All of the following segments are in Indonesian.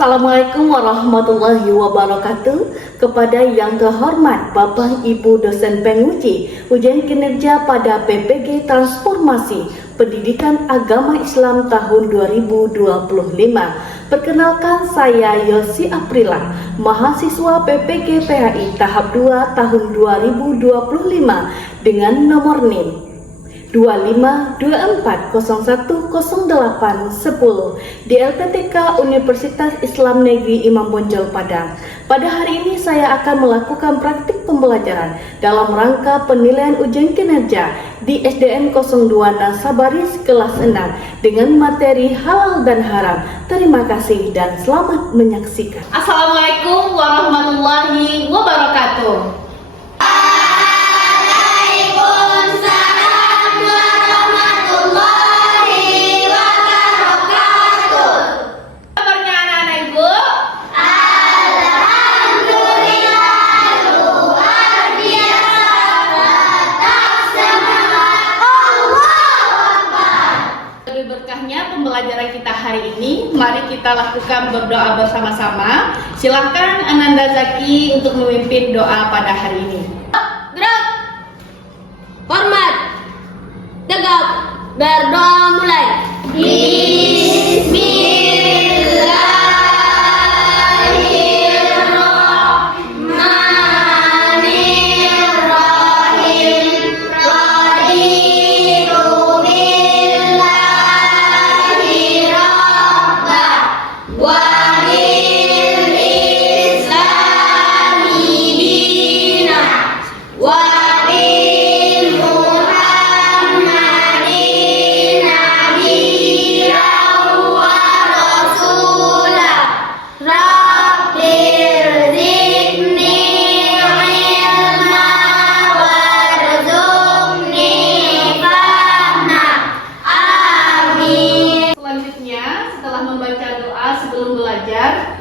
Assalamualaikum warahmatullahi wabarakatuh. Kepada yang terhormat Bapak Ibu dosen penguji ujian kinerja pada PPG Transformasi Pendidikan Agama Islam tahun 2025. Perkenalkan, saya Yosi Aprila, mahasiswa PPG PHI tahap 2 tahun 2025 dengan nomor NIM 2524010810 di LPTK Universitas Islam Negeri Imam Bonjol Padang. Pada hari ini saya akan melakukan praktik pembelajaran dalam rangka penilaian ujian kinerja di SDN 02 Nasabaris kelas 6 dengan materi halal dan haram. Terima kasih dan selamat menyaksikan. Assalamualaikum warahmatullahi wabarakatuh. Berkahnya pembelajaran kita hari ini, mari kita lakukan berdoa bersama-sama. Silahkan Ananda Zaki untuk memimpin doa pada hari ini. Gerak, hormat, tegap, berdoa mulai.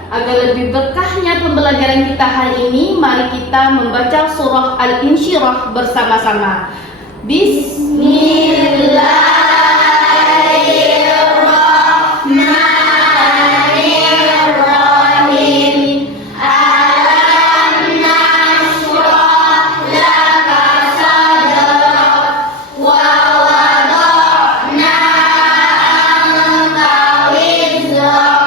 Agar lebih berkahnya pembelajaran kita hari ini, mari kita membaca surah Al-Insyirah bersama-sama. Bismillahirrahmanirrahim. Alam nashrah laka sadrak wa wada'na anka wizrak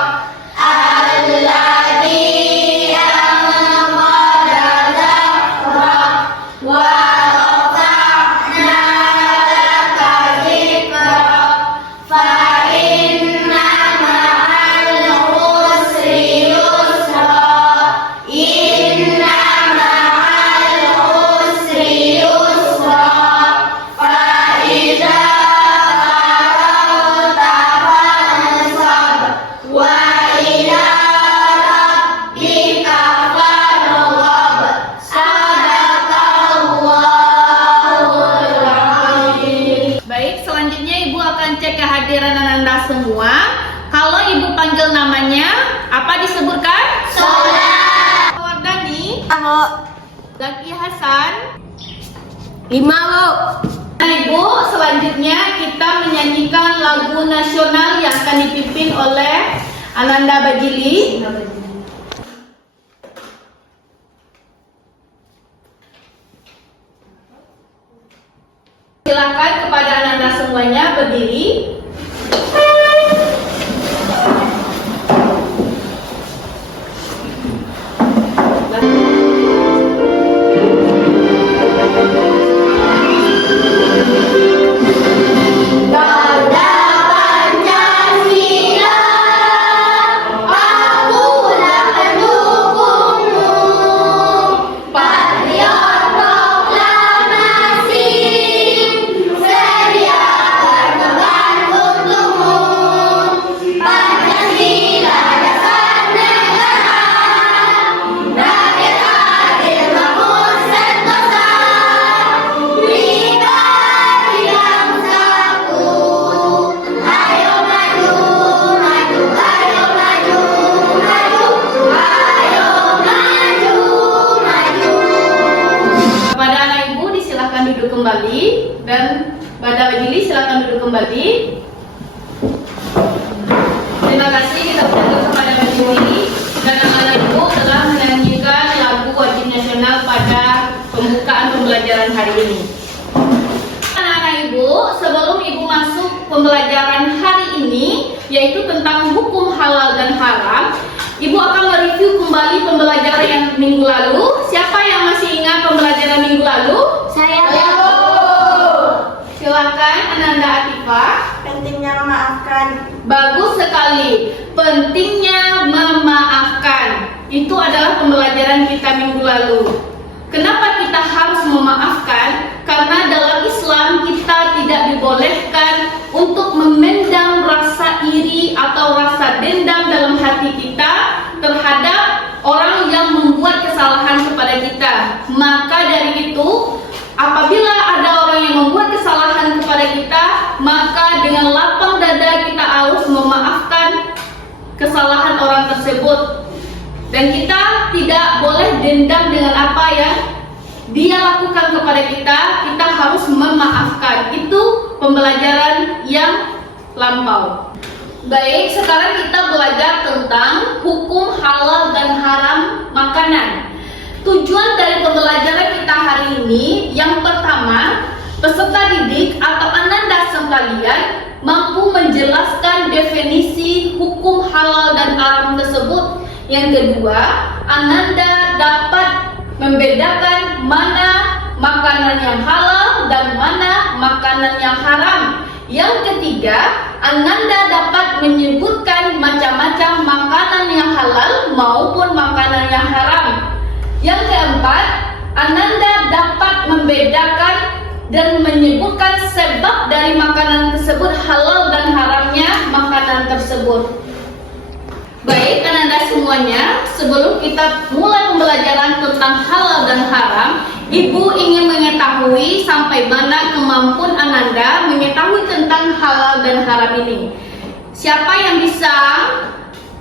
kehadiran Ananda semua. Kalau Ibu panggil namanya, apa disebutkan? Sholat. Wardani, Zaki Hasan, 5 Bu. Ibu, selanjutnya kita menyanyikan lagu nasional yang akan dipimpin oleh Ananda Bajili. Silakan kepada Ananda semuanya berdiri. Kembali, dan pada Bajili silakan duduk kembali. Terima kasih, kita berikan kepada Bajili. pembelajaran hari ini. Anak-anak Ibu, sebelum Ibu masuk pembelajaran hari ini, yaitu tentang hukum halal dan haram, Ibu akan mereview kembali pembelajaran yang minggu lalu. Siapa yang masih ingat pembelajaran minggu lalu? Saya. Silakan Ananda Atifah. Pentingnya memaafkan. Bagus sekali. Pentingnya memaafkan. Itu adalah pembelajaran kita minggu lalu. Kenapa kita harus memaafkan? Karena dalam Islam kita tidak dibolehkan untuk memendam rasa iri atau rasa dendam dalam hati kita terhadap orang yang membuat kesalahan kepada kita. Maka dari itu, apabila ada orang yang membuat kesalahan kepada kita, maka dengan lapang dada kita harus memaafkan kesalahan orang tersebut. Dan kita tidak boleh dendam dengan apa yang dia lakukan kepada kita. Kita harus memaafkan. Itu pembelajaran yang lampau. Baik, sekarang kita belajar tentang hukum halal dan haram makanan. Tujuan dari pembelajaran kita hari ini, yang pertama, peserta didik atau Ananda sekalian mampu menjelaskan definisi hukum halal dan haram tersebut. Yang kedua, Ananda dapat membedakan mana makanan yang halal dan mana makanan yang haram. Yang ketiga, Ananda dapat menyebutkan macam-macam makanan yang halal maupun makanan yang haram. Yang keempat, Ananda dapat membedakan dan menyebutkan sebab dari makanan tersebut halal dan haramnya makanan tersebut. Baik, Ananda semuanya, sebelum kita mulai pembelajaran tentang halal dan haram, Ibu ingin mengetahui sampai mana kemampuan Ananda mengetahui tentang halal dan haram ini. Siapa yang bisa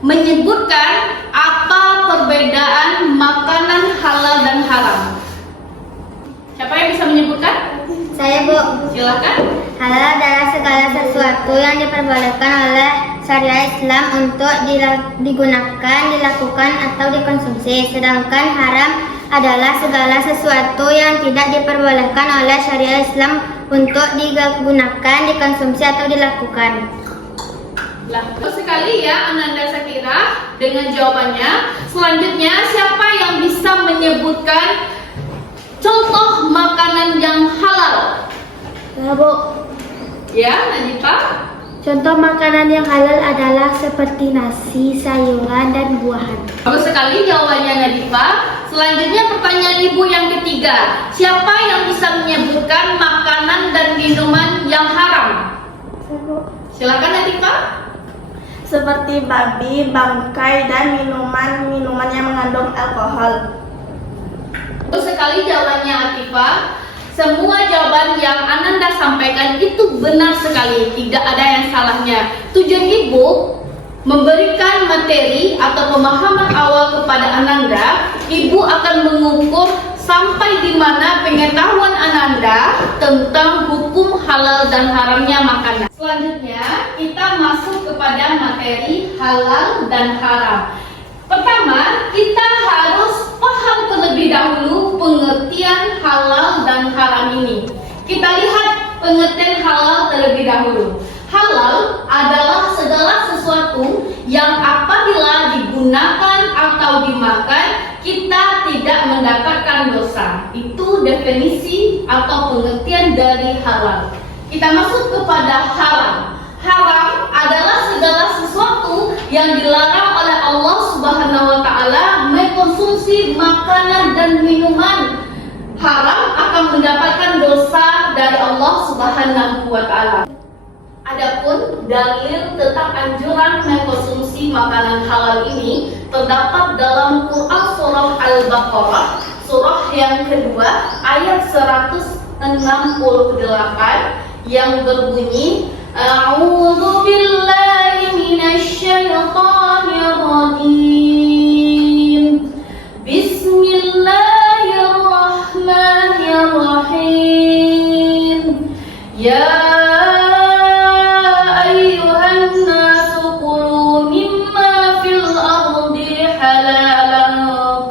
menyebutkan apa perbedaan makanan halal dan haram? Siapa yang bisa menyebutkan? Saya, Bu. Silakan. Halal adalah segala sesuatu yang diperbolehkan oleh syariat Islam untuk digunakan, dilakukan, atau dikonsumsi. Sedangkan haram adalah segala sesuatu yang tidak diperbolehkan oleh syariat Islam untuk digunakan, dikonsumsi, atau dilakukan. Bagus sekali ya Ananda Sakira dengan jawabannya. Selanjutnya, siapa yang bisa menyebutkan contoh makanan yang halal? Ya, Bu. Ya, Najipah. Contoh makanan yang halal adalah seperti nasi, sayuran, dan buahan. Bagus sekali jawabannya Najipah. Selanjutnya pertanyaan Ibu yang ketiga. Siapa yang bisa menyebutkan makanan dan minuman yang haram? Silakan Najipah. Seperti babi, bangkai, dan minuman-minuman yang mengandung alkohol. Bagus sekali jawabannya Atifah. Semua jawaban yang Ananda sampaikan itu benar sekali, tidak ada yang salahnya. Tujuan Ibu memberikan materi atau pemahaman awal kepada Ananda. Ibu akan mengukur sampai di mana pengetahuan Ananda tentang hukum halal dan haramnya makanan. Selanjutnya kita masuk kepada materi halal dan haram. Pertama, kita harus paham terlebih dahulu pengertian halal dan haram ini. Kita lihat pengertian halal terlebih dahulu. Halal adalah segala sesuatu yang apabila digunakan atau dimakan, kita tidak mendapatkan dosa. Itu definisi atau pengertian dari halal. Kita masuk kepada haram. Haram adalah segala sesuatu yang dilarang oleh Allah Subhanahu wa Ta'ala mengkonsumsi makanan dan minuman. Haram akan mendapatkan dosa dari Allah Subhanahu wa Ta'ala. Adapun dalil tentang anjuran mengkonsumsi makanan halal ini terdapat dalam Quran surah Al-Baqarah, surah yang kedua ayat 168 yang berbunyi, A'udzu billahi minasy syaithanir rajim. Bismillahirrahmanirrahim. Ya ayyuhan nasu kulu mimma fil ardi halalan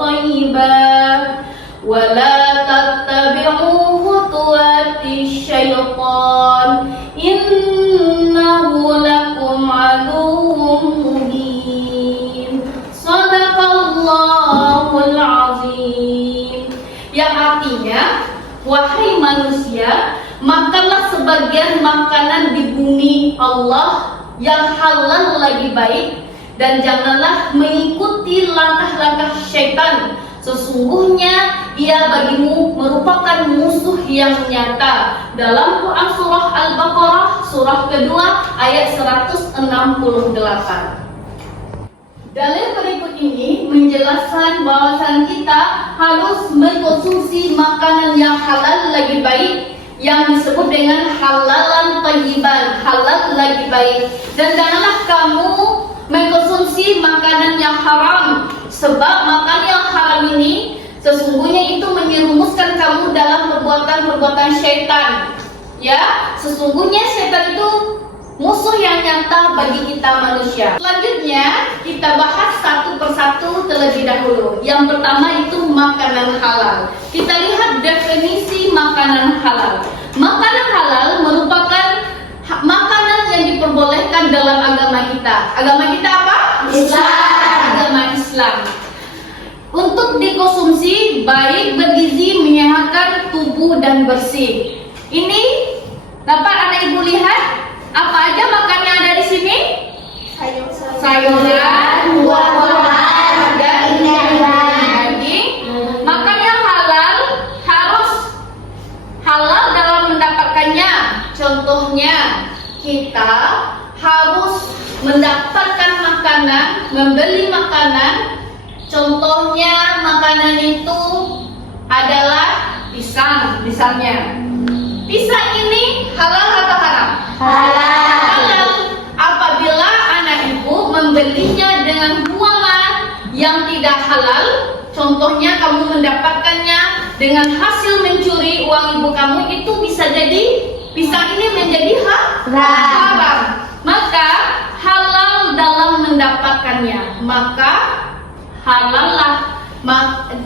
thayyiban wa la tattabi'u artinya, wahai manusia, makanlah sebagian makanan di bumi Allah yang halal lagi baik, dan janganlah mengikuti langkah-langkah syaitan. Sesungguhnya ia bagimu merupakan musuh yang nyata. Dalam Quran surah Al-Baqarah surah kedua ayat 168. Dalil berikut ini menjelaskan bahwasan kita harus mengkonsumsi makanan yang halal lagi baik, yang disebut dengan halalan thayyiban, halal lagi baik. Dan janganlah kamu mengkonsumsi makanan yang haram, sebab makanan yang haram ini sesungguhnya itu menyerumuskan kamu dalam perbuatan-perbuatan syaitan. Ya, sesungguhnya syaitan itu musuh yang nyata bagi kita manusia. Selanjutnya kita bahas satu persatu terlebih dahulu. Yang pertama itu makanan halal. Kita lihat definisi makanan halal. Makanan halal merupakan makanan yang diperbolehkan dalam agama kita. Agama kita apa? Islam. Agama Islam. Untuk dikonsumsi baik, bergizi, menyehatkan tubuh dan bersih. Ini dapat anak ibu lihat apa aja makan yang ada di sini? Sayuran, buah-buahan, dan daging. Makan yang halal harus halal dalam mendapatkannya. Contohnya, kita harus mendapatkan makanan, membeli makanan. Contohnya makanan itu adalah pisang, misalnya. Pisang ini halal atau haram? Halal. Apabila anak ibu membelinya dengan buah yang tidak halal, contohnya kamu mendapatkannya dengan hasil mencuri uang ibu kamu, itu bisa jadi pisang ini menjadi haram. Maka halal dalam mendapatkannya, maka halallah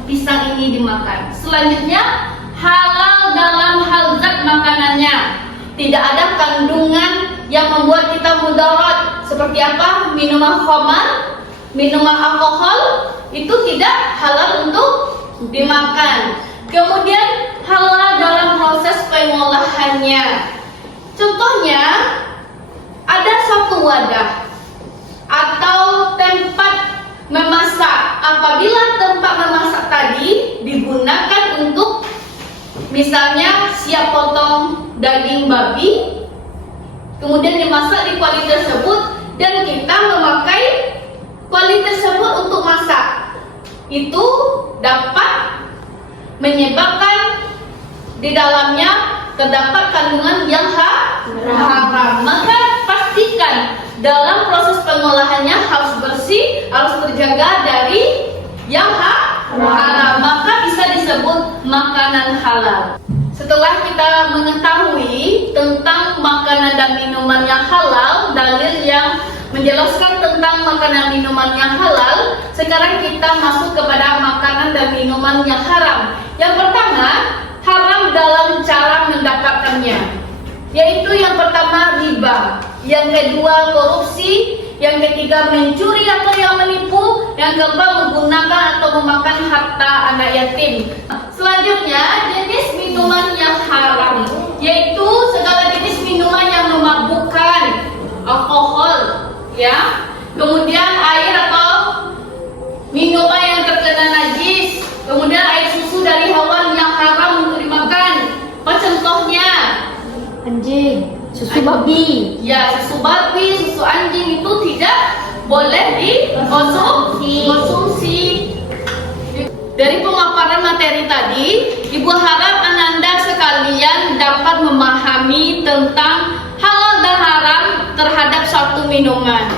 pisang ini dimakan. Selanjutnya, halal dalam hal zat makanannya. Tidak ada kandungan yang membuat kita mudarat. Seperti apa? Minuman khamar, minuman alkohol, itu tidak halal untuk dimakan. Kemudian halal dalam proses pengolahannya. Contohnya, ada suatu wadah atau tempat memasak. Apabila tempat memasak tadi digunakan untuk misalnya siap potong daging babi, kemudian dimasak di kuali tersebut, dan kita memakai kuali tersebut untuk masak, itu dapat menyebabkan di dalamnya terdapat kandungan yang haram. Maka pastikan dalam proses pengolahannya harus bersih, harus terjaga dari yang haram, maka bisa disebut makanan halal. Setelah kita mengetahui tentang makanan dan minuman yang halal, dalil yang menjelaskan tentang makanan minuman yang halal, sekarang kita masuk kepada makanan dan minuman yang haram. Yang pertama, haram dalam cara mendapatkannya, yaitu yang pertama riba, yang kedua korupsi, yang ketiga mencuri atau yang menipu, yang keempat menggunakan atau memakan harta anak yatim. Selanjutnya, jenis minuman yang haram, yaitu segala jenis minuman yang memabukkan, alkohol, ya. Kemudian air atau minuman yang terkena najis, kemudian air susu dari hewan yang haram untuk dimakan. Apa contohnya? Anjing, susu babi. Ya, susu babi, susu anjing itu tidak boleh dikonsumsi. Dari pemaparan materi tadi, Ibu harap Ananda sekalian dapat memahami tentang halal dan haram terhadap suatu minuman.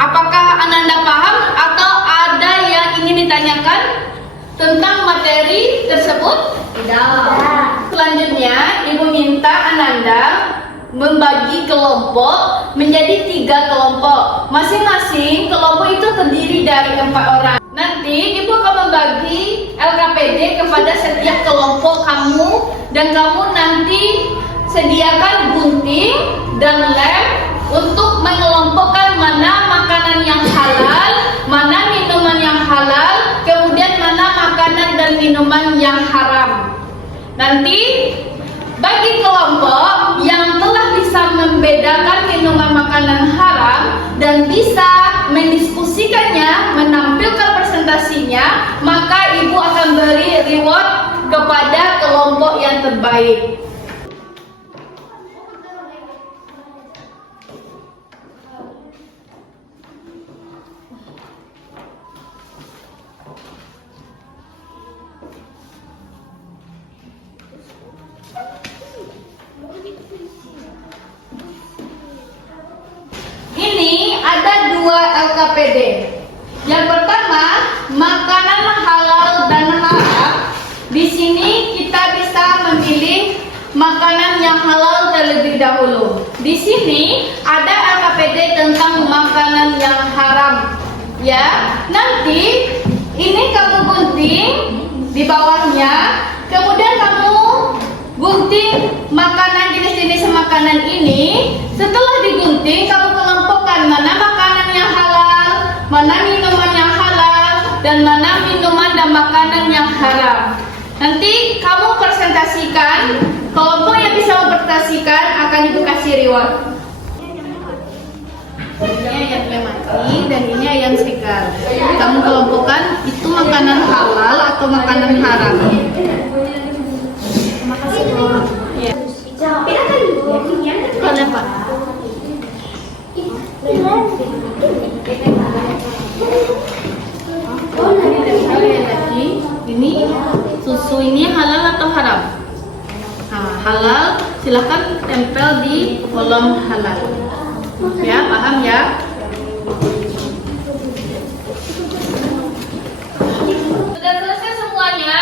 Apakah Ananda paham atau ada yang ingin ditanyakan tentang materi tersebut? Tidak. Selanjutnya, Ibu minta Ananda membagi kelompok menjadi 3 kelompok. Masing-masing kelompok itu terdiri dari 4 orang. Nanti Ibu akan membagi LKPD kepada setiap kelompok kamu, dan kamu nanti sediakan gunting dan lem untuk mengelompokkan mana makanan yang halal, mana minuman yang halal, kemudian mana makanan dan minuman yang haram. Nanti bagi kelompok yang telah bisa membedakan minuman makanan haram dan bisa mendiskusikannya, menampilkan presentasinya, maka ibu akan beri reward kepada kelompok yang terbaik. Ini ada 2 LKPD. Yang pertama, makanan halal dan haram. Di sini kita bisa memilih makanan yang halal terlebih dahulu. Di sini ada LKPD tentang makanan yang haram. Ya, nanti ini kamu gunting di bawahnya, kemudian kamu gunting makanan jenis-jenis makanan ini. Setelah digunting, kamu kelompokkan mana makanan yang halal, mana minuman yang halal, dan mana minuman dan makanan yang haram. Nanti kamu presentasikan, kelompok yang bisa mempresentasikan akan ibu kasih reward. Ini ayamnya mati dan ini ayam segar. Kamu kelompokkan itu makanan halal atau makanan haram. Ya. Boleh, Pak. Ini susu ini halal atau haram? Nah, halal, silahkan tempel di kolom halal. Ya, paham ya? Sudah selesai semuanya?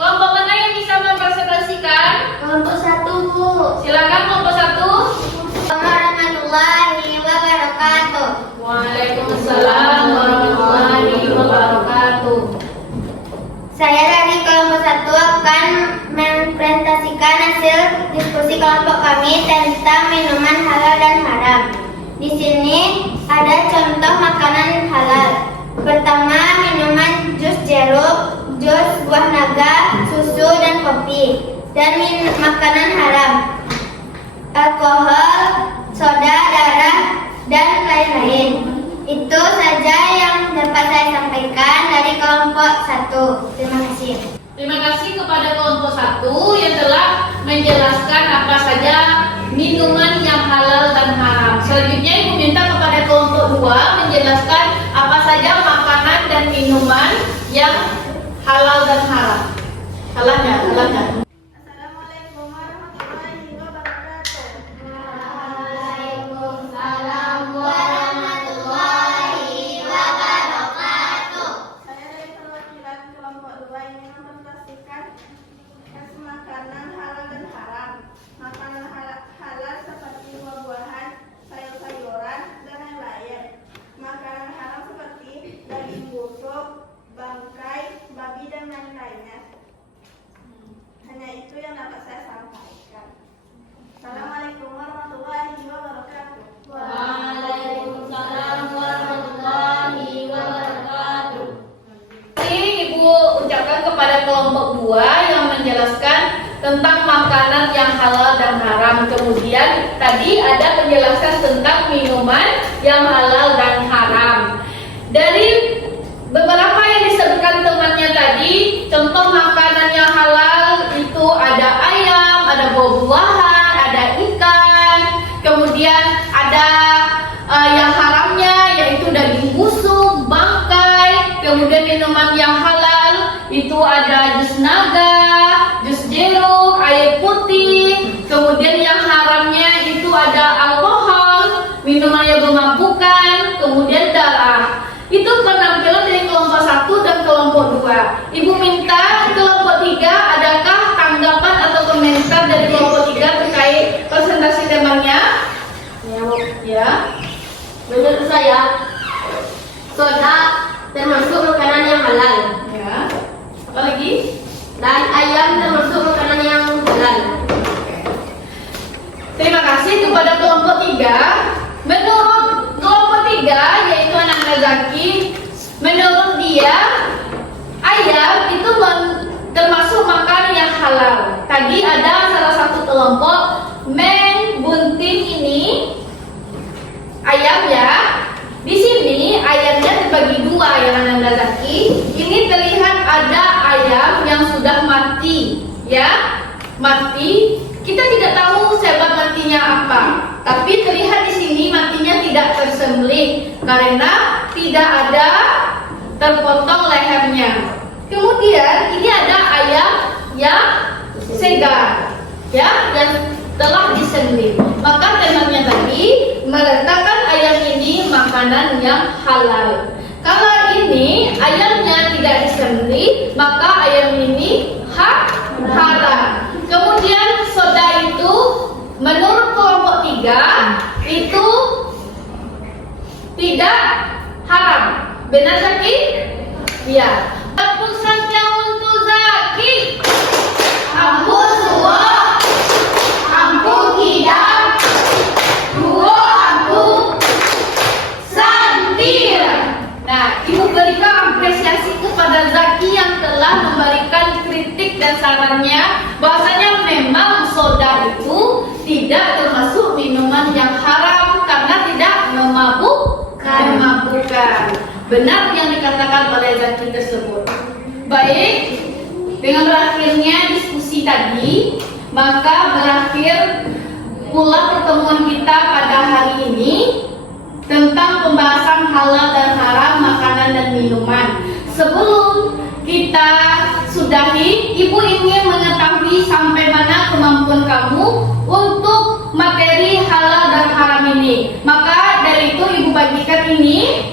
Kelompok mana yang bisa mempresentasikan? Kelompok 1, Bu. Silakan kelompok 1. Warahmatullahi wabarakatuh. Waalaikumsalam warahmatullahi wabarakatuh. Saya dari kelompok 1 akan mempresentasikan hasil diskusi kelompok kami tentang minuman halal dan haram. Di sini ada contoh makanan halal. Pertama, minuman jus jeruk, jus buah naga, susu dan kopi. Dan makanan haram, alkohol, soda, darah, dan lain-lain. Itu saja yang dapat saya sampaikan dari kelompok 1. Terima kasih. Terima kasih kepada kelompok 1 yang telah menjelaskan apa saja minuman yang halal dan haram. Selanjutnya ibu minta kepada kelompok 2 menjelaskan apa saja makanan dan minuman yang halal dan haram. Halalnya. Assalamualaikum warahmatullahi wabarakatuh. Waalaikumsalam warahmatullahi wabarakatuh. Saya dari perwakilan kelompok 2 ingin mempresentasikan makanan halal dan haram. Makanan halal seperti buah-buahan, sayur-sayuran, dan lain-lain. Makanan haram seperti daging busuk, bangkai, babi, dan lain-lainnya. Hanya itu yang dapat saya sampaikan. Assalamualaikum warahmatullahi wabarakatuh. Waalaikumsalam warahmatullahi wabarakatuh. Ibu ucapkan kepada kelompok 2 yang menjelaskan tentang makanan yang halal dan haram. Kemudian tadi ada penjelasan tentang minuman yang halal dan haram. Dari beberapa yang disebutkan temannya tadi, contoh makanan yang halal itu ada ayam, ada buah-buahan, ada ikan. Kemudian ada yang haramnya yaitu daging busuk, bangkai. Kemudian minuman yang halal itu ada jus naga, jus jeruk, air putih. Kemudian yang haramnya itu ada alkohol, minuman yang memabukkan, kemudian darah. Itu penampilan dari kelompok 1 dan kelompok 2. Ibu minta kelompok 3, adakah tanggapan atau komentar dari kelompok 3 terkait presentasi temanya? Ya. Menurut saya, soda termasuk makanan yang halal Ya. Apa lagi? dan ayam termasuk makanan yang halal. Terima kasih kepada kelompok 3. Menurut kelompok 3 yaitu anak Nazaki, menurut dia ayam itu sini terlihat ada ayam yang sudah mati, ya, mati. Kita tidak tahu sebab matinya apa, tapi terlihat di sini matinya tidak tersembelih karena tidak ada terpotong lehernya. Kemudian ini ada ayam yang segar, ya, dan telah disembelih. Maka temanya tadi meletakkan ayam ini makanan yang halal. Kalau ini ayamnya tidak disembelih, maka ayam ini haram. Kemudian soda itu menurut kelompok 3 itu tidak haram. Benar Zaki? Ya. Tepuk saja untuk Zaki. Ampun semua. Ampun tidak. Dua ampun. Santir. Nah, Ibu berikan apresiasi kepada Zaki yang telah memberikan kritik dan sarannya bahwasanya memang soda itu tidak termasuk minuman yang haram karena tidak memabukkan. Benar yang dikatakan oleh Zaki tersebut. Baik, dengan berakhirnya diskusi tadi, maka berakhir pula pertemuan kita pada hari ini tentang pembahasan halal dan haram makanan dan minuman. Sebelum kita sudahi, Ibu ingin mengetahui sampai mana kemampuan kamu untuk materi halal dan haram ini. Maka dari itu Ibu bagikan ini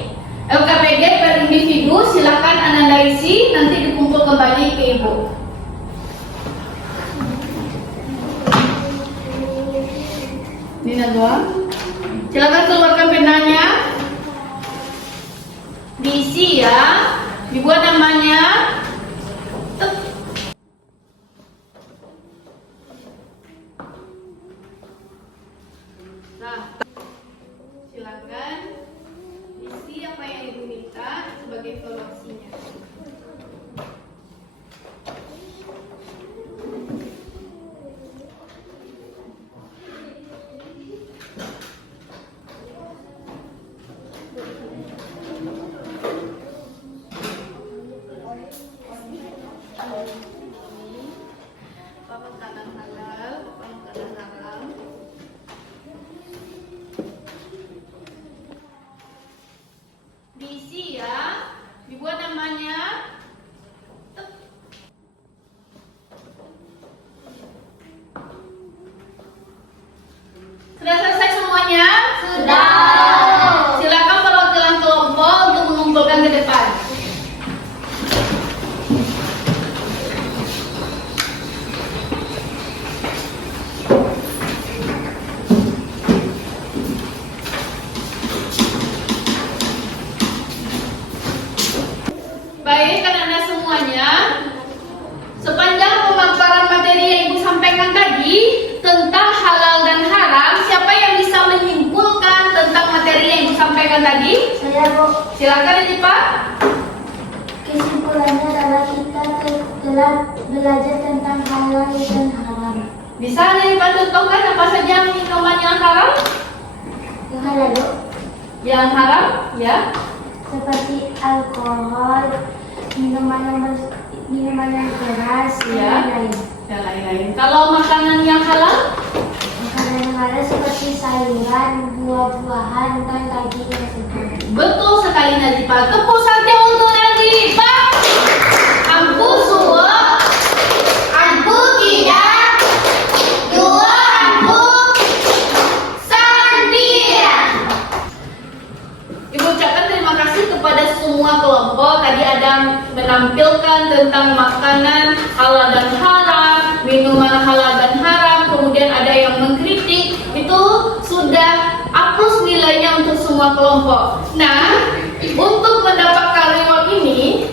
LKPD per individu, silakan Anda isi, nanti dikumpul kembali ke Ibu. Nina doang. Silakan keluarkan penanya. Diisi ya. Dibuat namanya. Nah, silakan isi apa yang Ibu minta sebagai informasinya. Apa makanan halal, apa makanan haram? Diisi ya, dibuat namanya. Sudah selesai semuanya? Sudah. Silakan perwakilan kelompok untuk mengumpulkan ke depan. Baik, anak-anak semuanya, sepanjang pemaparan materi yang Ibu sampaikan tadi tentang halal dan haram, siapa yang bisa menyimpulkan tentang materi yang Ibu sampaikan tadi? Saya, Bu. Silakan ini Pak. Kesimpulannya adalah kita telah belajar tentang halal dan haram. Bisa nih Pak contohkan apa saja minuman yang haram? Yang halal, Bu, Yang haram, ya. seperti alkohol, minuman yang keras, Iya. dan lain-lain. Dan lain-lain. Kalau makanan yang halal? Makanan yang halal seperti sayuran, buah-buahan, dan daging yang segar. Betul sekali Nazifa. Tepuk saja untuk Nazifa. Ampu semua. Ampu tidak. Dua ampu. Sandia. Ibu ucapkan terima kasih kepada semua kelompok. Tadi ada menampilkan tentang makanan halal dan haram, minuman halal dan haram, kemudian ada yang mengkritik. Itu sudah A+ nilainya untuk semua kelompok. Nah, untuk mendapatkan reward ini,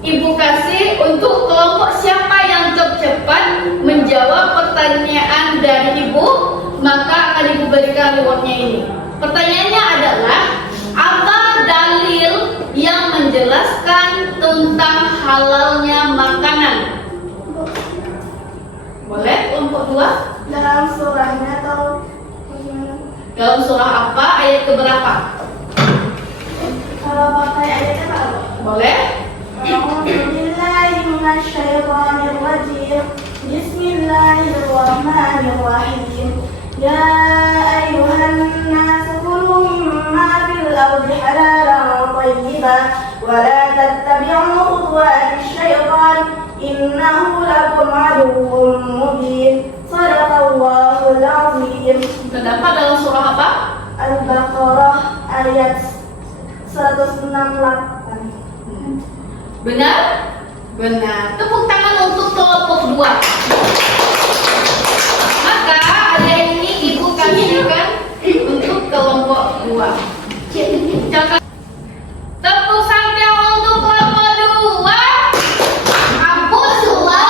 Ibu kasih untuk kelompok siapa yang tercepat menjawab pertanyaan dari Ibu, maka akan Ibu berikan rewardnya ini. Pertanyaannya adalah, apa dalil yang menjelaskan tentang halalnya makanan? Boleh kelompok 2? Dalam surahnya atau Dalam surah apa? Ayat keberapa? kalau pakai ayatnya Pak? Boleh? أعوذ بالله من الشيطان الرجيم بسم الله الرحمن الرحيم يا أيها الناس كلوا مما في الأرض حلالا طيبا ولا تتبعوا خطوات الشيطان إنه لكم عدو مبين صدق الله العظيم. Terdapat dalam surah apa? Al-Baqarah ayat 168. Benar? Benar. Tepuk tangan untuk kelompok 2. Maka ada ini ibu kami akan untuk kelompok 2. Jangan tepuk saja untuk kelompok 2. Aku dua,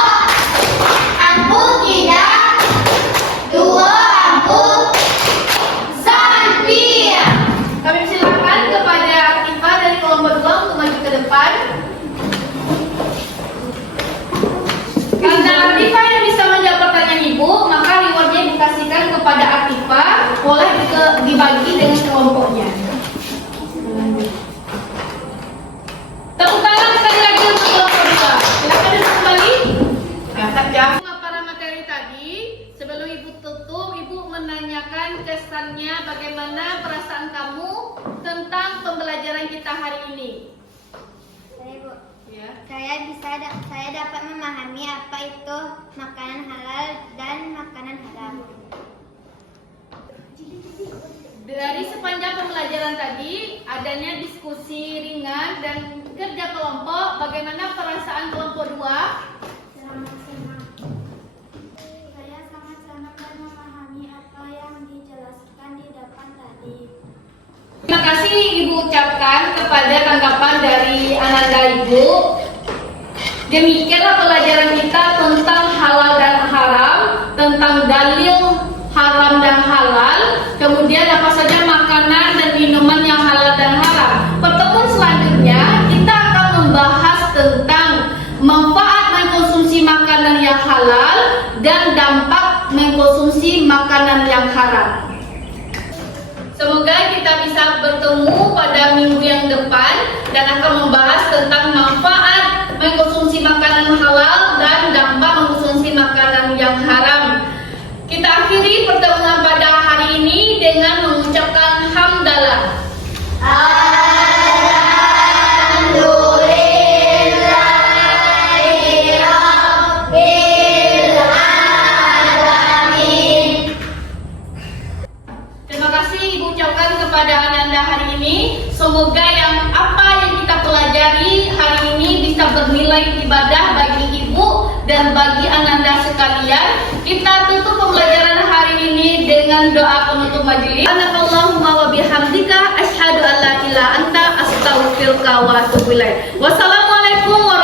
aku tidak, dua aku Santia. Kami silakan kepada Atifah dari kelompok 2 untuk maju ke depan. Karena Atifah yang bisa menjawab pertanyaan ibu, maka rewardnya dikasihkan kepada Atifah, boleh dibagi dengan kelompoknya. Tepuk tangan sekali lagi untuk kelompok 2. Silakan duduk kembali. Angkat jam. Para materi tadi, sebelum ibu tutup, ibu menanyakan kesannya bagaimana perasaan kamu tentang pembelajaran kita hari ini. Ibu, Ya. saya dapat memahami apa itu makanan halal dan makanan haram. Dari sepanjang pembelajaran tadi, adanya diskusi ringan dan kerja kelompok. Bagaimana perasaan kelompok 2? Senang. Saya sangat senang dan memahami apa yang dijelaskan di depan tadi. Terima kasih ibu ucapkan kepada tanggapan dari Ananda ibu. Demikianlah pelajaran kita tentang halal dan haram, tentang dalil haram dan halal, kemudian apa saja makanan dan minuman yang halal dan haram. Pertemuan selanjutnya kita akan membahas tentang manfaat mengkonsumsi makanan yang halal dan dampak mengkonsumsi makanan yang haram. Semoga kita bisa bertemu pada minggu yang depan dan akan membahas tentang manfaat mengkonsumsi makanan halal dan dampak mengkonsumsi makanan yang haram. Kita akhiri pertemuan pada hari ini dengan mengucapkan hamdalah. Terima kasih ibu ucapkan kepada Ananda hari ini. Semoga apa yang kita pelajari hari ini bisa bernilai ibadah bagi ibu dan bagi Ananda sekalian. Kita tutup pembelajaran hari ini dengan doa penutup majelis. Subhanakallahumma wa bihamdika asyhadu an la ilaha illa anta astaghfiruka wa atubu ilaik. Wassalamualaikum warahmatullahi wabarakatuh.